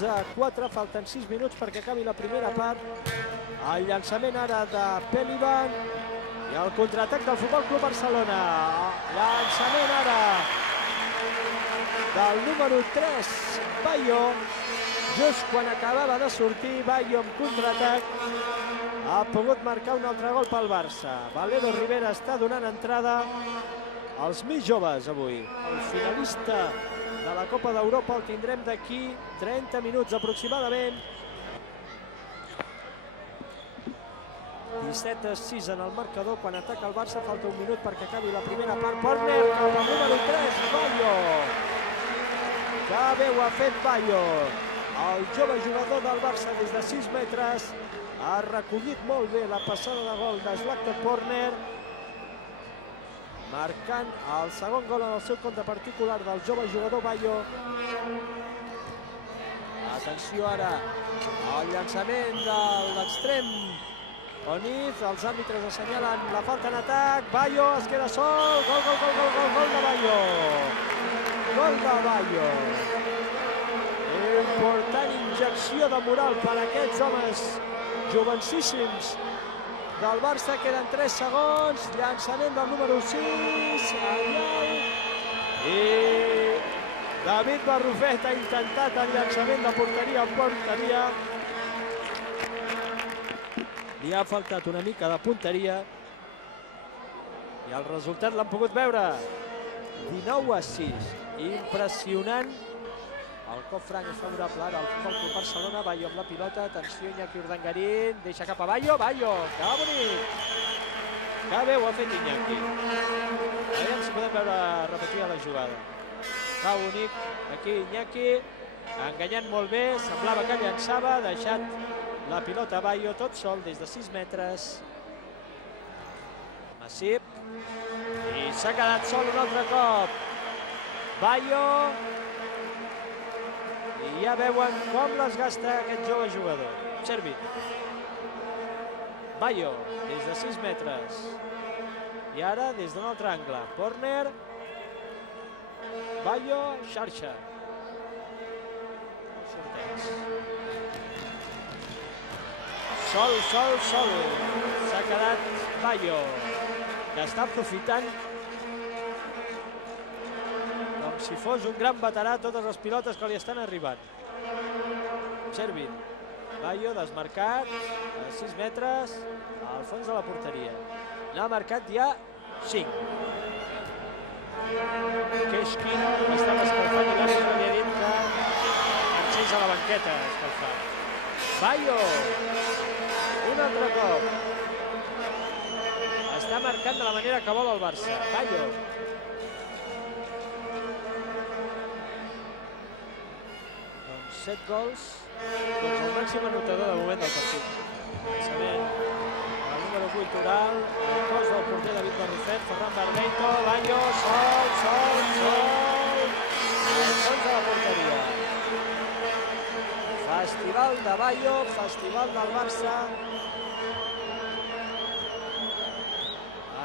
11-4, falten 6 minuts perquè acabi la primera part. El llançament ara de Pelivan i el contraatac del Futbol Club Barcelona. Llançament ara del número 3, Bayo. Just quan acabava de sortir, Bayo amb contraatac ha pogut marcar un altre gol pel Barça. Valero Rivera està donant entrada als més joves avui. El finalista de la Copa d'Europa el tindrem d'aquí 30 minuts aproximadament. 17-6 en el marcador quan ataca el Barça. Falta un minut perquè acabi la primera part. Corner cap al número 3, Bayo. Que bé ho ha fet Bayo. El jove jugador del Barça des de 6 metres ha recollit molt bé la passada de gol de Zlatko Corner, marcant el segon gol en el seu compte particular del jove jugador Bayo. Atenció ara al llançament de l'extrem Oniz, els àrbitres assenyalen la falta en atac, Bayo es queda sol, gol de Bayo. Gol de Bayo. Important injecció de moral per a aquests homes jovencíssims del Barça. Queden 3 segons, llançament del número 6, i David Barrufet ha intentat el llançament de porteria a porteria. Li ha faltat una mica de punteria i el resultat l'han pogut veure. 19-6, impressionant. El cop franc és favorable ara al Futbol Club Barcelona. Bayo amb la pilota, atenció, Iñaki Urdangarín, deixa cap a Bayo, que bonic! Que bé ho ha fet Iñaki. Aviam si podem veure repetida la jugada. Que bonic, aquí Iñaki, enganyant molt bé, semblava que llançava, ha deixat la pilota a Bayo, tot sol des de 6 metres. Masip, i s'ha quedat sol un altre cop. Bayo, i ja veuen com les gasta aquest jove jugador. Observi. Bayo, des de 6 metres. I ara des d'un altre angle. Corner. Bayo, xarxa. Sol. S'ha quedat Bayo, que està aprofitant com si fos un gran veterà totes les pilotes que li estan arribant. Observin. Bayo desmarcat a 6 metres al fons de la porteria. N'ha marcat ja 5. Keshkin estava escalfant i l'àrbitre li ha dit que marxés a la banqueta escalfant. Bayo, un altre cop. Està marcant de la manera que vol el Barça. Bayo. Doncs 7 gols, doncs el màxim anotador de moment del partit. Llançament, el número 8 Oral, el cos del porter David Barrufet, Ferran Barbeito, Bayo, sol, al fons de la porteria. Festival de Bayo, festival del Barça.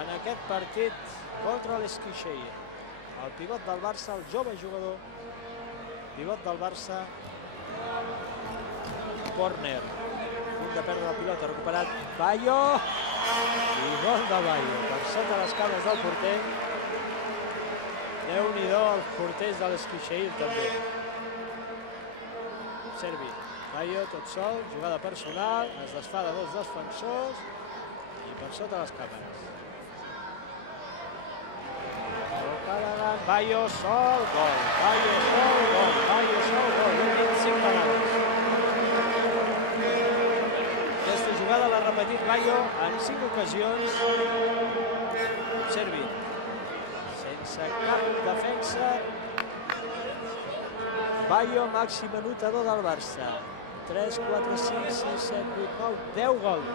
En aquest partit contra l'Eskişehir. El pivot del Barça, el jove jugador, pivot del Barça, Corner. Punt de perdre la pilota, recuperat Bayo. I gol de Bayo, per sota les cames del porter. Déu-n'hi-do els porters de l'Eskişehir també. Observi, Bayo tot sol, jugada personal, es desfà de 2 defensors i per sota les càmeres. Bayo sol, gol, Bayo sol, gol, Bayo sol, gol, ho hem dit 5 vegades. Aquesta jugada l'ha repetit Bayo en 5 ocasions. Observi, sense cap defensa, Bayo màxim anotador del Barça. 3, 4, 5, 6, 7, 8, 9, 10 gols.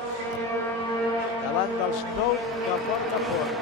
Davant dels 9 que porta Port.